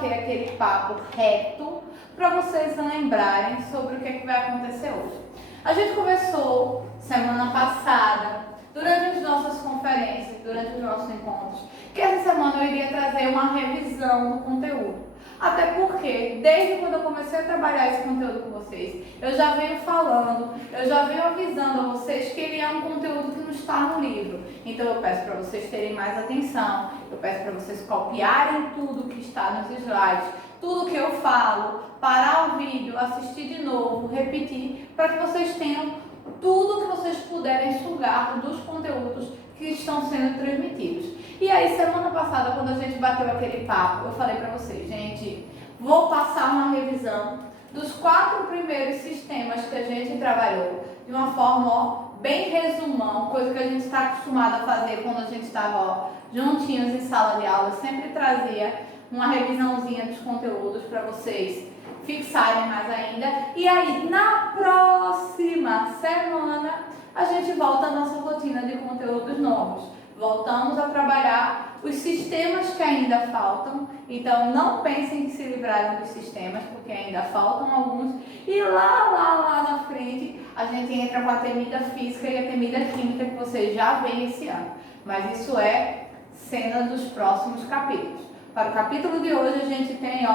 bater aquele papo reto para vocês lembrarem sobre o que é que vai acontecer hoje. A gente conversou semana passada, durante as nossas conferências, durante os nossos encontros, que essa semana eu iria trazer uma revisão do conteúdo. Até porque, desde quando eu comecei a trabalhar esse conteúdo com vocês, eu já venho falando, eu já venho avisando a vocês que ele é um conteúdo que não está no livro. Então eu peço para vocês terem mais atenção, eu peço para vocês copiarem tudo que está nos slides, tudo que eu falo, parar o vídeo, assistir de novo, repetir, para que vocês tenham tudo que vocês puderem sugar dos conteúdos que estão sendo transmitidos. E aí, semana passada, quando a gente bateu aquele papo, eu falei para vocês, gente, vou passar uma revisão dos 4 primeiros sistemas que a gente trabalhou, de uma forma bem resumão, coisa que a gente está acostumado a fazer quando a gente estava juntinhos em sala de aula. Eu sempre trazia uma revisãozinha dos conteúdos para vocês fixarem mais ainda. E aí, na próxima semana, a gente volta à nossa rotina de conteúdos novos. Voltamos a trabalhar os sistemas que ainda faltam. Então, não pensem que se livraram dos sistemas, porque ainda faltam alguns. E lá na frente, a gente entra com a temida física e a temida química que vocês já veem esse ano. Mas isso é cena dos próximos capítulos. Para o capítulo de hoje, a gente tem,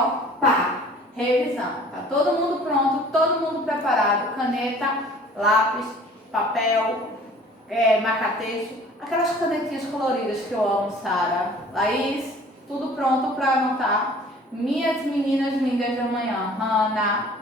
revisão. Tá todo mundo pronto, todo mundo preparado. Caneta, lápis, papel, marca-texto. Aquelas canetinhas coloridas que eu amo, Sara, Laís, tudo pronto para anotar. Minhas meninas lindas de amanhã, Hanna,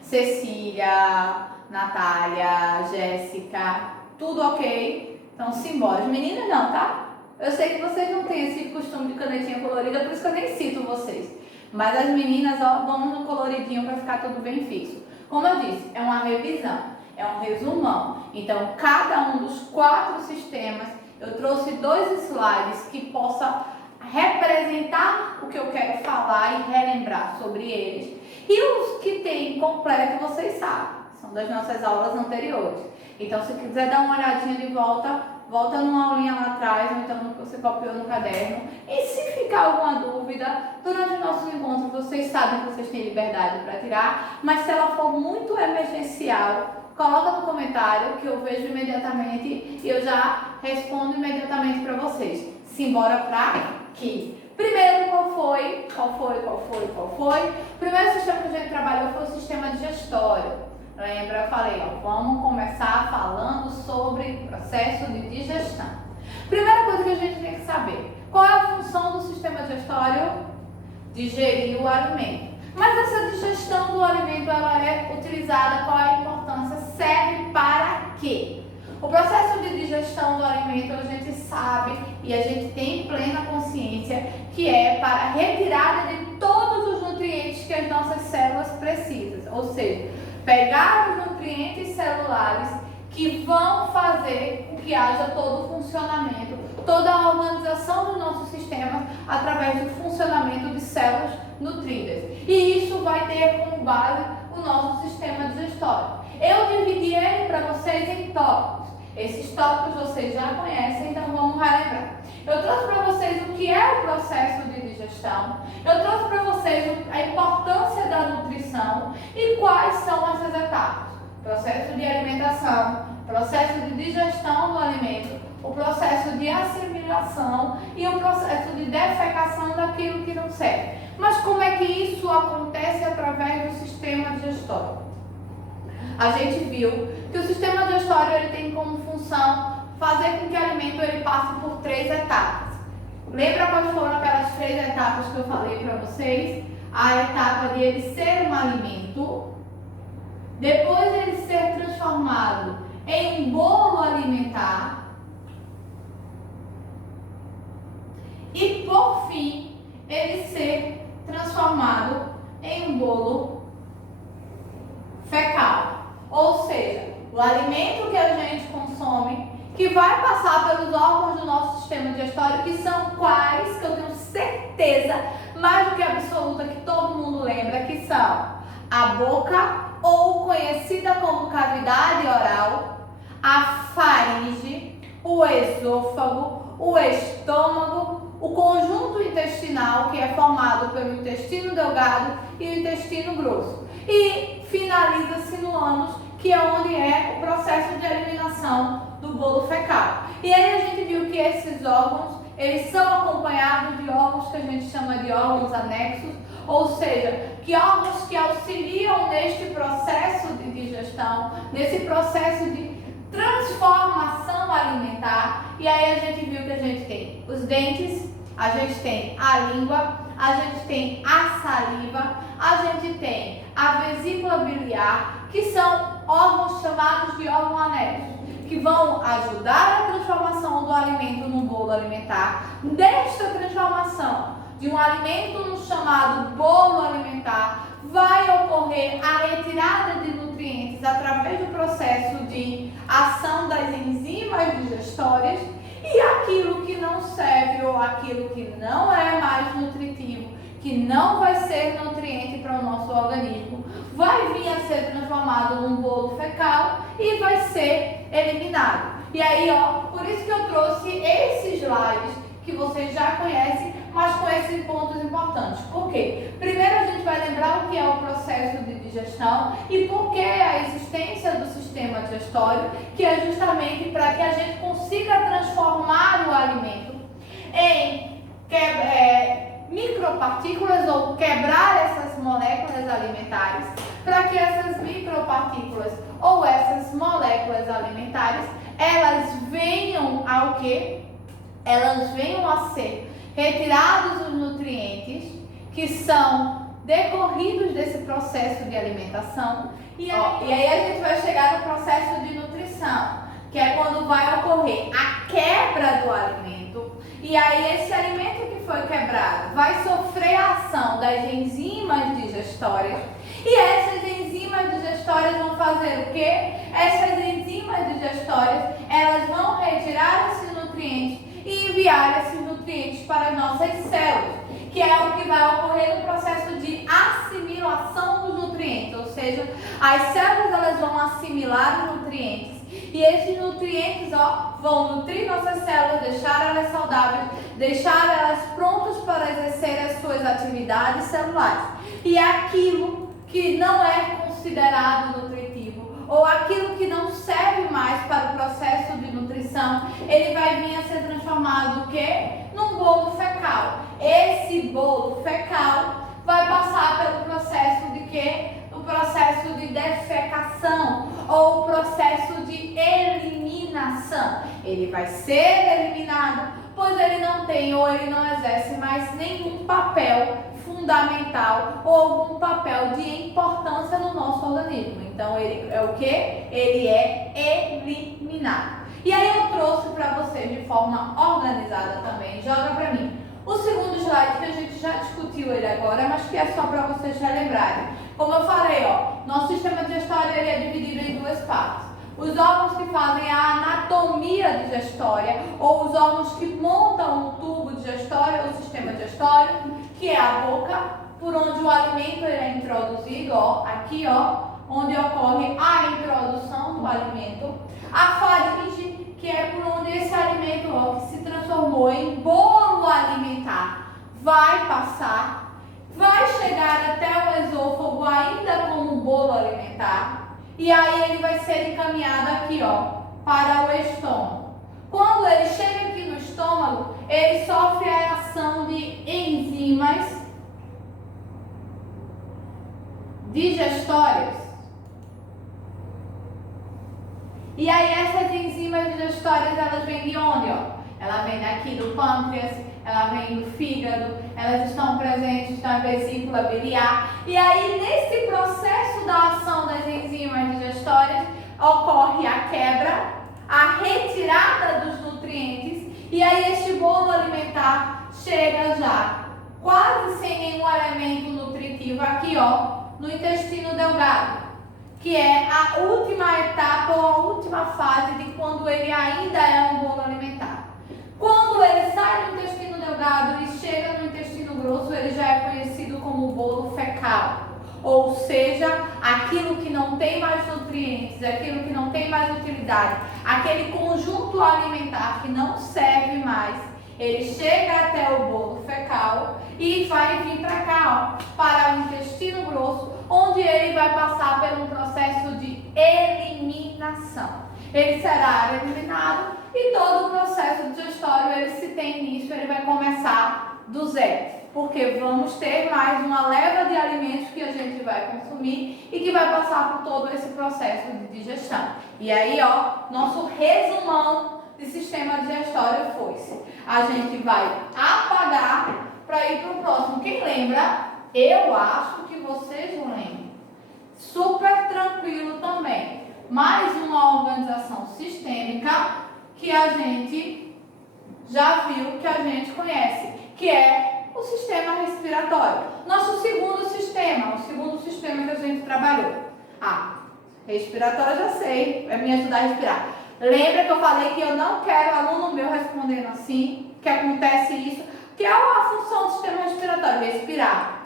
Cecília, Natália, Jéssica, tudo ok? Então, simbora. As meninas não, tá? Eu sei que vocês não têm esse costume de canetinha colorida, por isso que eu nem cito vocês. Mas as meninas, vão no coloridinho para ficar tudo bem fixo. Como eu disse, é uma revisão. É um resumão. Então, cada um dos 4 sistemas, eu trouxe 2 slides que possa representar o que eu quero falar e relembrar sobre eles. E os que tem completo, vocês sabem, são das nossas aulas anteriores. Então, se quiser dar uma olhadinha de volta, volta numa aulinha lá atrás, ou então no que você copiou no caderno. E se ficar alguma dúvida, durante o nosso encontro, vocês sabem que vocês têm liberdade para tirar, mas se ela for muito emergencial, coloca no comentário que eu vejo imediatamente e eu já respondo imediatamente para vocês. Simbora para aqui. Primeiro, qual foi? O primeiro sistema que a gente trabalhou foi o sistema digestório. Lembra? Eu falei, vamos começar falando sobre processo de digestão. Primeira coisa que a gente tem que saber, qual é a função do sistema digestório? Digerir o alimento. Mas essa digestão do alimento, ela é utilizada, qual é a importância? Serve para quê? O processo de digestão do alimento, a gente sabe e a gente tem plena consciência que é para a retirada de todos os nutrientes que as nossas células precisam. Ou seja, pegar os nutrientes celulares que vão fazer com que haja todo o funcionamento, toda a organização do nosso sistema através do funcionamento de células nutridas. E isso vai ter como base o nosso sistema digestório. Eu dividi ele para vocês em tópicos. Esses tópicos vocês já conhecem, então vamos relembrar. Eu trouxe para vocês o que é o processo de digestão. Eu trouxe para vocês a importância da nutrição e quais são essas etapas. Processo de alimentação, processo de digestão do alimento, o processo de assimilação e o processo de defecação daquilo que não serve. Mas como é que isso acontece através do sistema digestório? A gente viu que o sistema digestório ele tem como função fazer com que o alimento ele passe por 3 etapas. Lembra quais foram aquelas 3 etapas que eu falei para vocês? A etapa de ele ser um alimento, depois ele ser transformado em um bolo alimentar e, por fim, ele ser transformado em um bolo fecal. Ou seja, o alimento que a gente consome, que vai passar pelos órgãos do nosso sistema digestório, que são quais, que eu tenho certeza, mais do que absoluta, que todo mundo lembra, que são a boca, ou conhecida como cavidade oral, a faringe, o esôfago, o estômago o conjunto intestinal, que é formado pelo intestino delgado e o intestino grosso. E finaliza-se no ânus, que é onde é o processo de eliminação do bolo fecal. E aí a gente viu que esses órgãos, eles são acompanhados de órgãos que a gente chama de órgãos anexos, ou seja, que órgãos que auxiliam neste processo de digestão, nesse processo de transformação alimentar. E aí a gente viu que a gente tem os dentes, a gente tem a língua, a gente tem a saliva, a gente tem a vesícula biliar, que são órgãos chamados de órgãos anexos, que vão ajudar a transformação do alimento no bolo alimentar. Desta transformação de um alimento no chamado bolo alimentar, vai ocorrer a retirada de nutrientes através do processo de ação das enzimas digestórias, e aquilo que não serve ou aquilo que não é mais nutritivo, que não vai ser nutriente para o nosso organismo, vai vir a ser transformado num bolo fecal e vai ser eliminado. E aí, ó, por isso que eu trouxe esses slides que vocês já conhecem, mas com esses pontos importantes. Por quê? Primeiro a gente vai lembrar o que é o processo de digestão e por que a existência do sistema digestório, que é justamente para que a gente consiga transformar o alimento em micropartículas ou quebrar essas moléculas alimentares, para que essas micropartículas ou essas moléculas alimentares, elas venham ao quê? Elas venham a ser retirados os nutrientes que são decorridos desse processo de alimentação. E aí a gente vai chegar no processo de nutrição, que é quando vai ocorrer a quebra do alimento. E aí esse alimento que foi quebrado vai sofrer a ação das enzimas digestórias. E essas enzimas digestórias vão fazer o quê? Essas enzimas digestórias, elas vão retirar esses nutrientes e enviar esses nutrientes para as nossas células, que é o que vai ocorrer no processo de assimilação dos nutrientes, ou seja, as células elas vão assimilar os nutrientes e esses nutrientes vão nutrir nossas células, deixar elas saudáveis, deixar elas prontas para exercer as suas atividades celulares. E aquilo que não é considerado nutritivo ou aquilo que não serve mais para o processo de nutrição, ele vai vir a ser transformado o quê? Num bolo fecal. Esse bolo fecal vai passar pelo processo de quê? O processo de defecação ou o processo de eliminação. Ele vai ser eliminado, pois ele não tem ou ele não exerce mais nenhum papel fundamental ou algum papel de importância no nosso organismo. Então ele é o que? Ele é eliminado. E aí eu trouxe para vocês de forma organizada também, joga para mim, o segundo slide que a gente já discutiu ele agora, mas que é só para vocês relembrarem. Como eu falei, nosso sistema digestório ele é dividido em duas partes. Os órgãos que fazem a anatomia digestória, ou os órgãos que montam o tubo digestório, ou o sistema digestório, que é a boca, por onde o alimento ele é introduzido, aqui, onde ocorre a introdução do alimento. A faringe, que é por onde esse alimento, que se transformou em bolo alimentar, vai passar, vai chegar até o esôfago ainda como bolo alimentar. E aí ele vai ser encaminhado aqui, para o estômago. Quando ele chega aqui no estômago, ele sofre a ação de enzimas digestórias. E aí essas enzimas digestórias, elas vêm de onde, Ela vem daqui do pâncreas, ela vem do fígado, elas estão presentes na vesícula biliar. E aí, nesse processo da ação das enzimas digestórias, ocorre a quebra, a retirada dos nutrientes, e aí este bolo alimentar chega já quase sem nenhum elemento nutritivo aqui, no intestino delgado, que é a última etapa ou a última fase de quando ele ainda é um bolo alimentar. Quando ele sai do intestino delgado e chega no intestino grosso, ele já é conhecido como bolo fecal. Ou seja, aquilo que não tem mais nutrientes, aquilo que não tem mais utilidade, aquele conjunto alimentar que não serve mais, Ele chega até o bolo fecal e vai vir para cá, ó, para o intestino grosso, onde ele vai passar por um processo de eliminação. Ele será eliminado e todo o processo digestório, ele se tem início, ele vai começar do zero. Porque vamos ter mais uma leva de alimentos que a gente vai consumir e que vai passar por todo esse processo de digestão. E aí, ó, nosso resumão de sistema digestório foi-se. A gente vai apagar para ir para o próximo. Quem lembra? Eu acho que vocês lembram. Super tranquilo também. Mais uma organização sistêmica que a gente já viu, que a gente conhece, que é o sistema respiratório. Nosso segundo sistema, o segundo sistema que a gente trabalhou. Respiratório já sei, vai me ajudar a respirar. Lembra que eu falei que eu não quero aluno meu respondendo assim, que acontece isso, que é a função do sistema respiratório, respirar.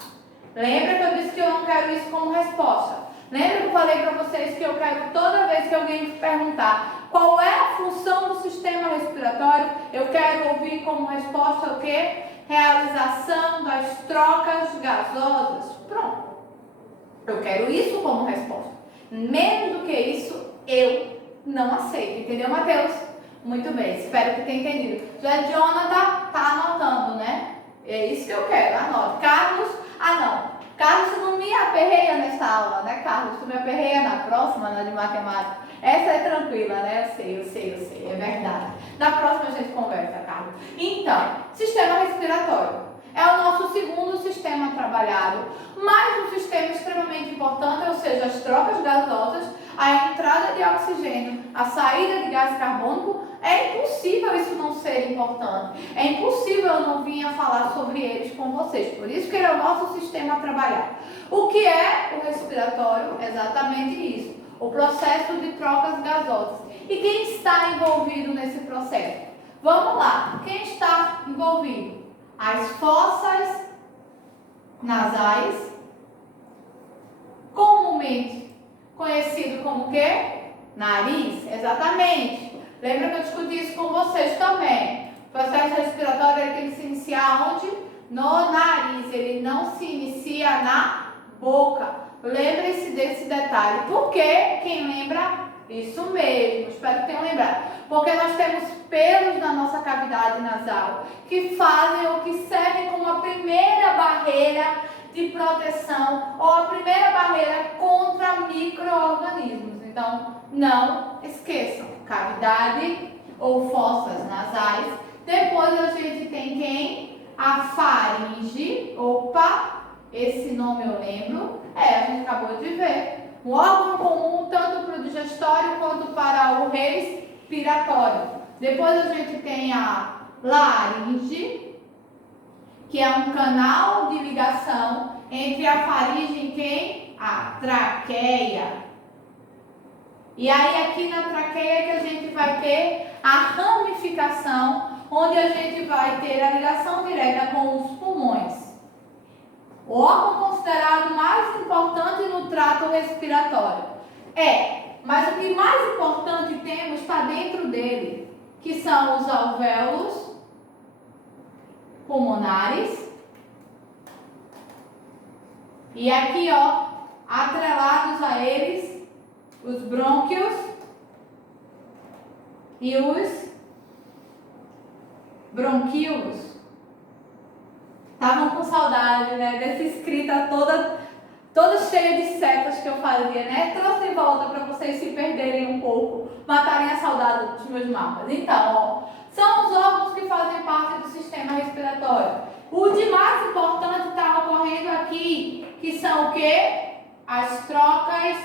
Lembra que eu disse que eu não quero isso como resposta? Lembra que eu falei para vocês que eu quero toda vez que alguém me perguntar qual é a função do sistema respiratório, eu quero ouvir como resposta o quê? Realização das trocas gasosas. Pronto. Eu quero isso como resposta. Menos do que isso, eu não aceito. Entendeu, Matheus? Muito bem, espero que tenha entendido. Já Jonathan tá anotando, né? É isso que eu quero, anote. Carlos, não. Carlos, tu não me aperreia nessa aula, né, Carlos? Tu me aperreia na próxima, na de matemática. Essa é tranquila, né? Eu sei, é verdade. Na próxima a gente conversa, Carlos. Então, sistema respiratório. É o nosso segundo sistema trabalhado, mais um sistema extremamente importante, ou seja, as trocas gasosas, a entrada de oxigênio, a saída de gás carbônico. É impossível isso não ser importante. É impossível eu não vir a falar sobre eles com vocês. Por isso que ele é o nosso sistema trabalhado. O que é o respiratório? Exatamente isso. O processo de trocas gasosas. E quem está envolvido nesse processo? Vamos lá. Quem está envolvido? As fossas nasais, comumente conhecido como o quê? Nariz. Exatamente. Lembra que eu discuti isso com vocês também. O processo respiratório ele tem que se iniciar onde? No nariz. Ele não se inicia na boca. Lembre-se desse detalhe. Por quê? Quem lembra? Isso mesmo. Espero que tenham lembrado. Porque nós temos pelos na nossa cavidade nasal que fazem ou que servem como a primeira barreira de proteção ou a primeira barreira contra micro-organismos. Então, não esqueçam, cavidade ou fossas nasais. Depois a gente tem quem? A faringe. Opa, esse nome eu lembro. A gente acabou de ver. Um órgão comum tanto para o digestório quanto para o respiratório. Depois a gente tem a laringe, que é um canal de ligação entre a faringe e quem? A traqueia. E aí aqui na traqueia que a gente vai ter a ramificação, onde a gente vai ter a ligação direta com os pulmões. O órgão considerado mais importante no trato respiratório. Mas o que mais importante temos está dentro dele, que são os alvéolos pulmonares. E aqui, ó, atrelados a eles, os brônquios e os bronquíolos. Estavam com saudade, né? Dessa escrita toda cheia de setas que eu fazia, né? Trouxe de volta para vocês se perderem um pouco, matarem a saudade dos meus mapas. Então, ó, são os órgãos que fazem parte do sistema respiratório. O de mais importante está ocorrendo aqui, que são o quê? As trocas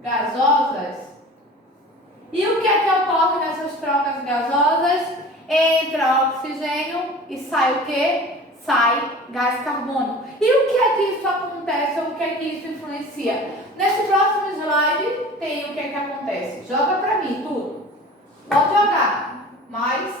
gasosas. E o que é que ocorre nessas trocas gasosas? Entra oxigênio e sai o quê? Sai gás carbônico. E o que é que isso acontece ou o que é que isso influencia? Nesse próximo slide tem o que é que acontece. Joga pra mim tudo. Pode jogar. Mais.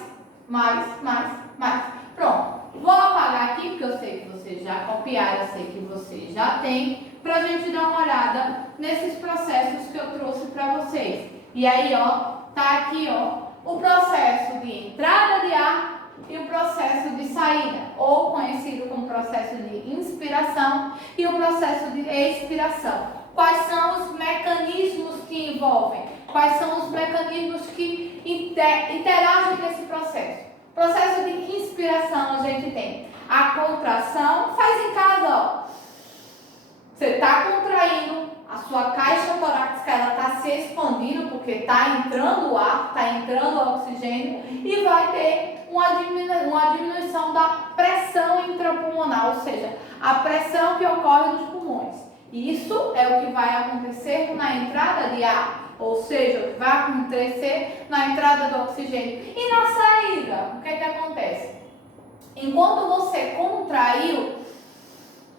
Pronto. Vou apagar aqui porque eu sei que vocês já copiaram, eu sei que vocês já têm, pra gente dar uma olhada nesses processos que eu trouxe pra vocês. E aí, ó, tá aqui, ó, o processo de entrada de ar e o processo de saída, ou conhecido como processo de inspiração e o processo de expiração. Quais são os mecanismos que envolvem? Quais são os mecanismos que interagem nesse processo? Processo de inspiração, a gente tem a contração, faz em casa, ó. Você está contraindo, a sua caixa torácica ela está se expandindo porque está entrando o ar, está entrando o oxigênio e vai ter uma diminuição da pressão intrapulmonar, ou seja, a pressão que ocorre nos pulmões. Isso é o que vai acontecer na entrada de ar, ou seja, o que vai acontecer na entrada do oxigênio. E na saída, o que é que acontece? Enquanto você contraiu,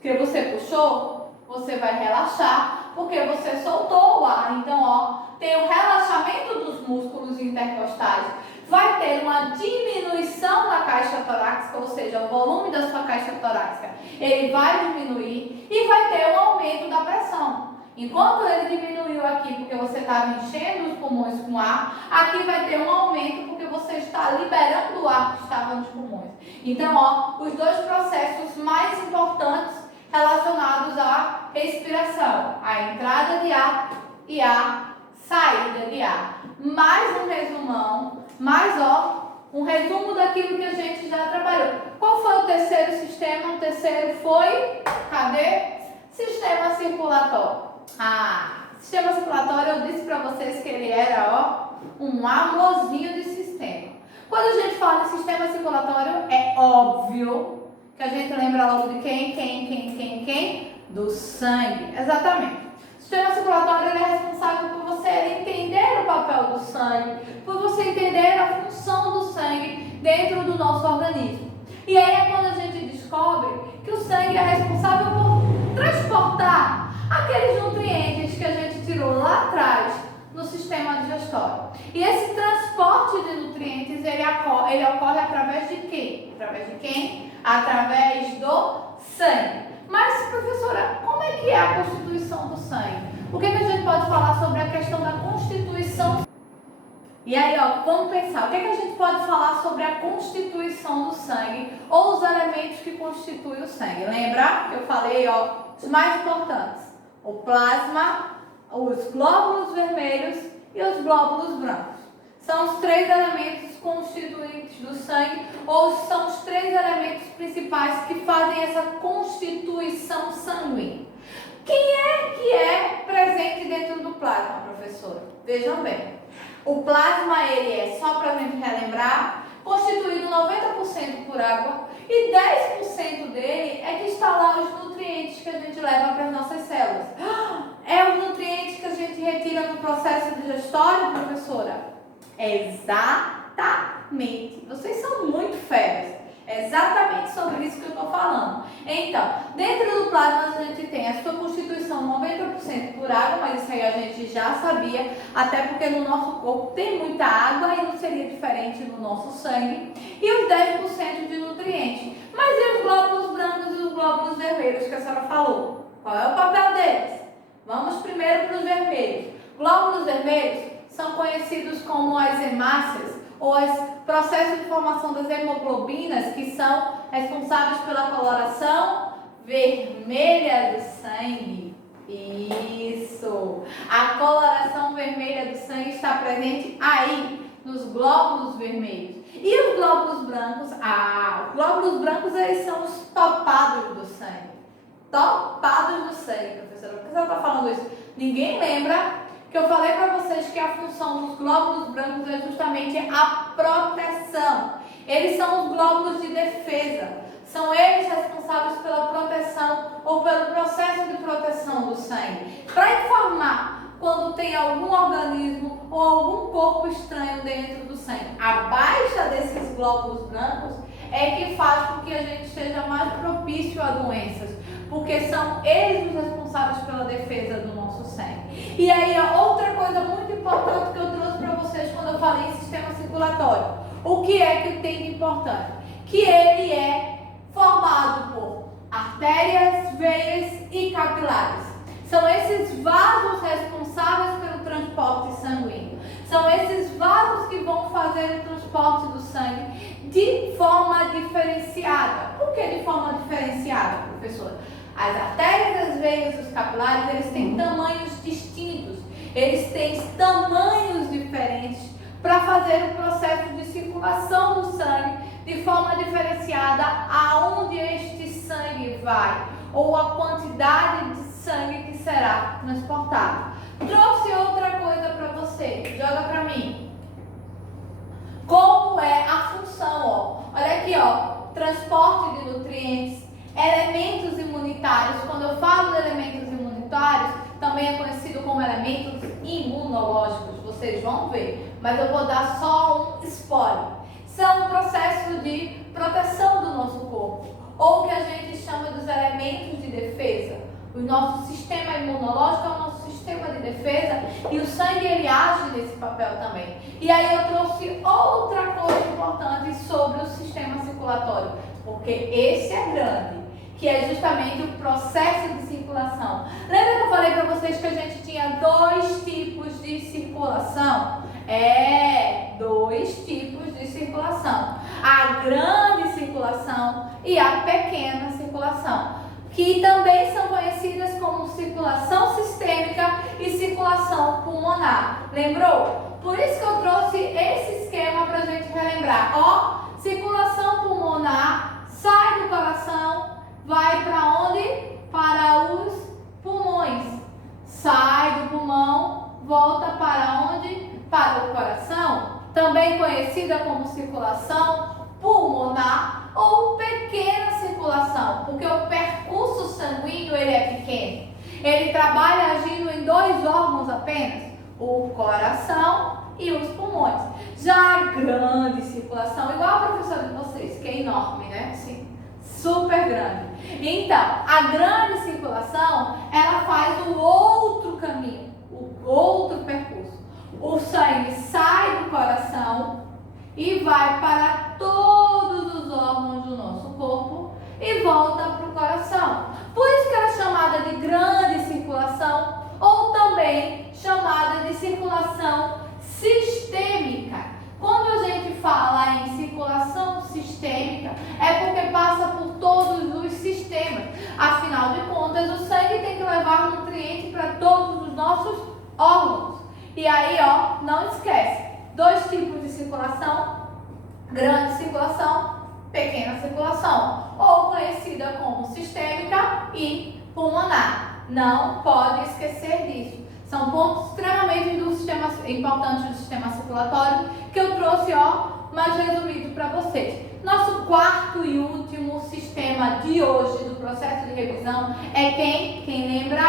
que você puxou, você vai relaxar, porque você soltou o ar. Então, ó, tem o relaxamento dos músculos intercostais. Vai ter uma diminuição da caixa torácica, ou seja, o volume da sua caixa torácica, ele vai diminuir e vai ter um aumento da pressão. Enquanto ele diminuiu aqui, porque você estava enchendo os pulmões com ar, aqui vai ter um aumento, porque você está liberando o ar que estava nos pulmões. Então, ó, os dois processos mais importantes relacionados à respiração, a entrada de ar e a saída de ar. Mais um resumão, um resumo daquilo que a gente já trabalhou. Qual foi o terceiro sistema? O terceiro foi, cadê? Sistema circulatório. Sistema circulatório, eu disse para vocês que ele era, ó, um amorzinho de sistema. Quando a gente fala em sistema circulatório, é óbvio que a gente lembra logo de quem? Do sangue. Exatamente. O sistema circulatório ele é responsável por você entender o papel do sangue, por você entender a função do sangue dentro do nosso organismo. E aí é quando a gente descobre que o sangue é responsável por transportar aqueles nutrientes que a gente tirou lá atrás no sistema digestório. E esse transporte de nutrientes, ele ocorre através de quem? Através do sangue. Mas, professora, como é que é a constituição do sangue? O que a gente pode falar sobre a questão da constituição? E aí, ó, vamos pensar, o que a gente pode falar sobre a constituição do sangue ou os elementos que constituem o sangue? Lembra que eu falei, ó, os mais importantes: o plasma, os glóbulos vermelhos e os glóbulos brancos. São os três elementos constituintes do sangue, ou são os três elementos principais que fazem essa constituição sanguínea. Quem é que é presente dentro do plasma, professora? Vejam bem, o plasma, ele é, só para a gente relembrar, constituído 90% por água e 10% dele é que está lá os nutrientes que a gente leva para as nossas células. É os nutrientes que a gente retira no processo digestório, professora? Exatamente. Vocês são muito feras. É exatamente sobre isso que eu estou falando. Então, dentro do plasma a gente tem a sua constituição 90% por água, mas isso aí a gente já sabia, até porque no nosso corpo tem muita água e não seria diferente no nosso sangue. E os 10% de nutrientes. Mas e os glóbulos brancos e os glóbulos vermelhos que a senhora falou? Qual é o papel deles? Vamos primeiro para os vermelhos. Glóbulos vermelhos são conhecidos como as hemácias, ou os processos de formação das hemoglobinas, que são responsáveis pela coloração vermelha do sangue. Isso! A coloração vermelha do sangue está presente aí, nos glóbulos vermelhos. E os glóbulos brancos? Os glóbulos brancos, eles são os topados do sangue. Topados do sangue, professora. Por que você está falando isso? Ninguém lembra que eu falei para vocês que a função dos glóbulos brancos é justamente a proteção. Eles são os glóbulos de defesa. São eles responsáveis pela proteção ou pelo processo de proteção do sangue. Para informar quando tem algum organismo ou algum corpo estranho dentro do sangue. A baixa desses glóbulos brancos é que faz com que a gente esteja mais propício a doenças, porque são eles os responsáveis pela defesa do nosso sangue. E aí, outra coisa muito importante que eu trouxe para vocês quando eu falei em sistema circulatório. O que é que tem de importante? Que ele é formado por artérias, veias e capilares. São esses vasos responsáveis pelo transporte sanguíneo. São esses vasos que vão fazer o transporte do sangue de forma diferenciada. Por que de forma diferenciada, professora? As artérias, as veias, os capilares, eles têm tamanhos distintos. Eles têm tamanhos diferentes para fazer o processo de circulação do sangue de forma diferenciada aonde este sangue vai, ou a quantidade de sangue que será transportado. Trouxe outra coisa para você, joga para mim. Como é a função, ó? Olha aqui, ó, transporte de nutrientes, elementos imunitários. Quando eu falo de elementos imunitários, também é conhecido como elementos imunológicos, vocês vão ver, mas eu vou dar só um spoiler. São um processo de proteção do nosso corpo, ou que a gente chama dos elementos de defesa. O nosso sistema imunológico é o nosso sistema de defesa e o sangue ele age nesse papel também. E aí eu trouxe outra coisa importante sobre o sistema circulatório, porque esse é grande, que é justamente o processo de circulação. Lembra que eu falei para vocês que a gente tinha dois tipos de circulação? Dois tipos de circulação. A grande circulação e a pequena circulação, que também são conhecidas como circulação sistêmica e circulação pulmonar. Lembrou? Por isso que eu trouxe esse esquema para a gente relembrar. Ó, circulação pulmonar sai do coração, vai para onde? Para os pulmões. Sai do pulmão, volta para onde? Para o coração, também conhecida como circulação pulmonar ou pequena circulação, porque o percurso sanguíneo ele é pequeno. Ele trabalha agindo em dois órgãos apenas, o coração e os pulmões. Já a grande circulação, igual a professora de vocês, que é enorme, né? Sim, super grande. Então, a grande circulação, ela faz o outro caminho, o outro percurso. O sangue sai do coração e vai para todos os órgãos do nosso corpo e volta para o coração. Por isso que ela é chamada de grande circulação ou também chamada de circulação sistêmica. Quando a gente fala em circulação sistêmica, é porque passa por todos os sistemas. Afinal de contas, o sangue tem que levar nutriente para todos os nossos órgãos. E aí, ó, não esquece, dois tipos de circulação, grande circulação, pequena circulação, ou conhecida como sistêmica e pulmonar. Não pode esquecer disso. São pontos extremamente importantes do sistema circulatório que eu trouxe, ó, mais resumido para vocês. Nosso quarto e último sistema de hoje do processo de revisão é quem? Quem lembra?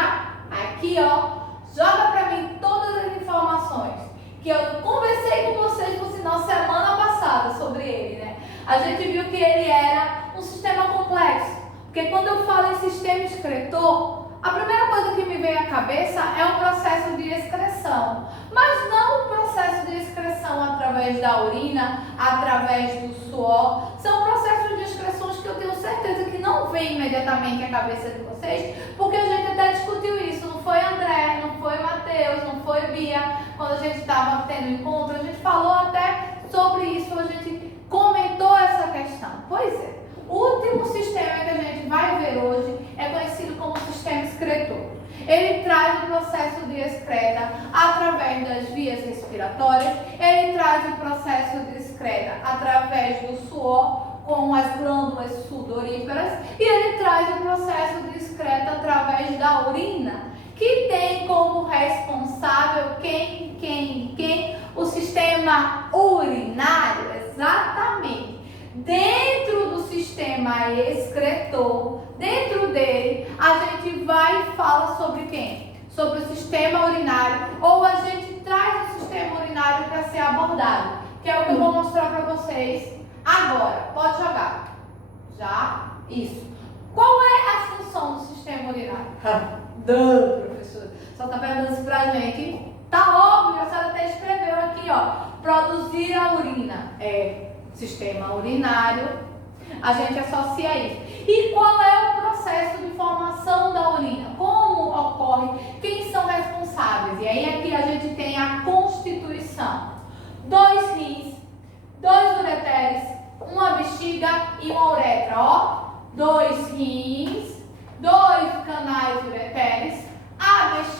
Aqui, ó. Joga para mim todas as informações que eu conversei com vocês, por sinal, semana passada sobre ele, né? A gente viu que ele era um sistema complexo, porque quando eu falo em sistema excretor, a primeira coisa que me veio à cabeça é o processo de excreção, mas não o processo de excreção através da urina, através do suor. São processos de excreções que eu tenho certeza que não vem imediatamente à cabeça de vocês, porque a gente até discutiu isso. Não foi André, não foi Matheus, não foi Bia. Quando a gente estava tendo encontro, a gente falou até sobre isso, a gente comentou essa questão. Pois é. O último sistema que a gente vai ver hoje é conhecido como sistema excretor. Ele traz o processo de excreta através das vias respiratórias, ele traz o processo de excreta através do suor, com as glândulas sudoríparas, e ele traz o processo de excreta através da urina, que tem como responsável quem? O sistema urinário, exatamente. Dentro do sistema excretor, dentro dele, a gente vai e fala sobre quem? Sobre o sistema urinário, ou a gente traz o sistema urinário para ser abordado, que é o que eu vou mostrar para vocês agora. Pode jogar. Já? Isso. Qual é a função do sistema urinário? Professor. Só tá perguntando isso pra gente. Tá óbvio, a senhora até escreveu aqui, ó. Produzir a urina. Sistema urinário, a gente associa isso. E qual é o processo de formação da urina? Como ocorre? Quem são responsáveis? E aí aqui a gente tem a constituição.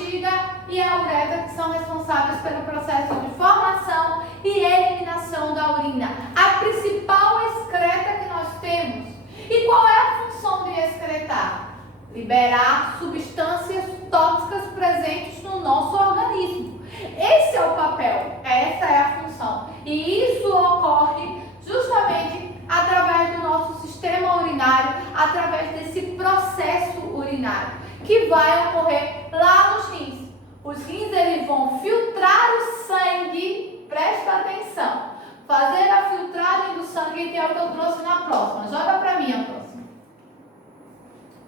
bexiga e a uretra, que são responsáveis pelo processo de formação e eliminação da urina. A principal excreta que nós temos. E qual é a função de excretar? Liberar substâncias tóxicas presentes no nosso organismo. Esse é o papel, essa é a função. E isso ocorre justamente através do nosso sistema urinário, através desse processo urinário, que vai ocorrer lá nos rins. Os rins, eles vão filtrar o sangue, presta atenção, fazer a filtragem do sangue, que é o que eu trouxe na próxima. Joga pra mim a próxima.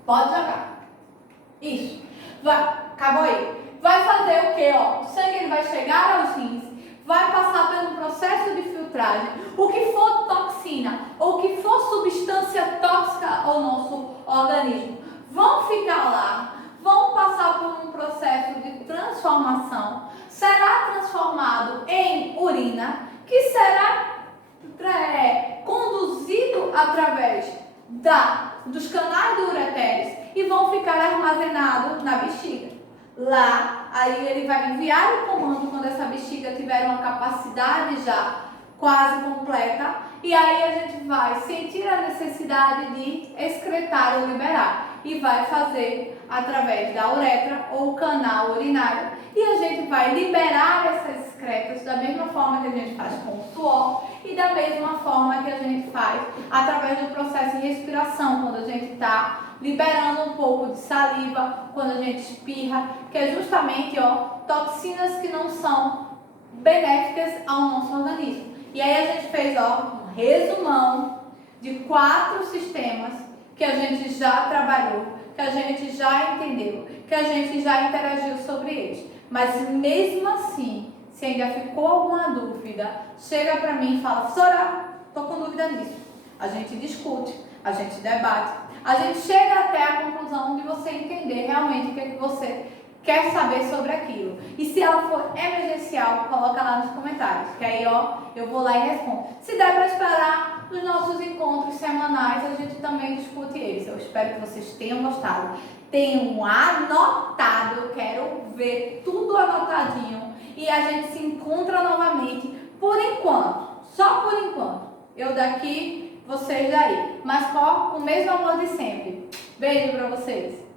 Pode jogar. Isso. Vai, acabou aí. Vai fazer o quê? Ó, o sangue, ele vai chegar aos rins, vai passar pelo processo de filtragem. O que for toxina ou o que for substância tóxica ao nosso organismo vão ficar lá, vão passar por um processo de transformação, será transformado em urina, que será conduzido através dos canais do ureteres e vão ficar armazenados na bexiga. Lá, aí ele vai enviar o comando quando essa bexiga tiver uma capacidade já quase completa, e aí a gente vai sentir a necessidade de excretar ou liberar, e vai fazer através da uretra ou canal urinário, e a gente vai liberar essas excretas da mesma forma que a gente faz com o suor e da mesma forma que a gente faz através do processo de respiração, quando a gente está liberando um pouco de saliva, quando a gente espirra, que é justamente toxinas que não são benéficas ao nosso organismo. E aí a gente fez um resumão de 4 sistemas que a gente já trabalhou, que a gente já entendeu, que a gente já interagiu sobre eles. Mas mesmo assim, se ainda ficou alguma dúvida, chega para mim e fala: professora, estou com dúvida nisso. A gente discute, a gente debate, a gente chega até a conclusão de você entender realmente o que você quer saber sobre aquilo. E se ela for emergencial, coloca lá nos comentários, que aí eu vou lá e respondo. Se der para esperar, nos nossos encontros semanais a gente também discute eles. Eu espero que vocês tenham gostado, tenham anotado. Eu quero ver tudo anotadinho e a gente se encontra novamente por enquanto, só por enquanto. Eu daqui, vocês daí, mas com o mesmo amor de sempre. Beijo para vocês.